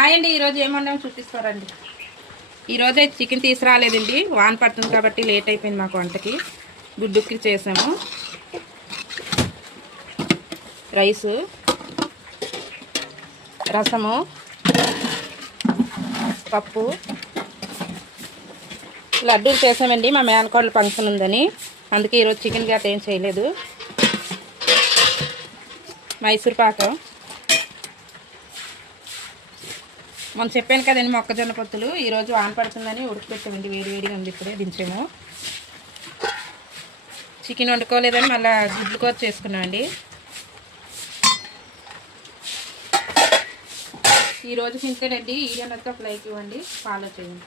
Hi అండి, ఈరోజు ఏమన్నా చూపిస్తారండి. ఈరోజు అయితే చికెన్ తీసుకురాలేదండి, వాన పడుతుంది కాబట్టి లేట్ అయిపోయింది మాకు వంటకి. గుడ్డుకి చేసాము, రైసు, రసము, పప్పు, లడ్డూలు చేసామండి. మా మేనకోడలు ఫంక్షన్ ఉందని అందుకే ఈరోజు చికెన్ గట్ట ఏం చేయలేదు. మైసూర్ పాకం, మనం చెప్పాను కదండి మొక్కజొన్న పొత్తులు. ఈరోజు వాన పడుతుందని ఉడకపెట్టామండి, వేడివేడిగా ఉంది. ఇప్పుడే దించాము. చికెన్ వండుకోలేదని మళ్ళీ గుడ్లు కూర చేసుకున్నామండి. ఈరోజు ఇంతేనండి. ఈ వీడియో నచ్చితే ఒక లైక్ ఇవ్వండి, ఫాలో చేయండి.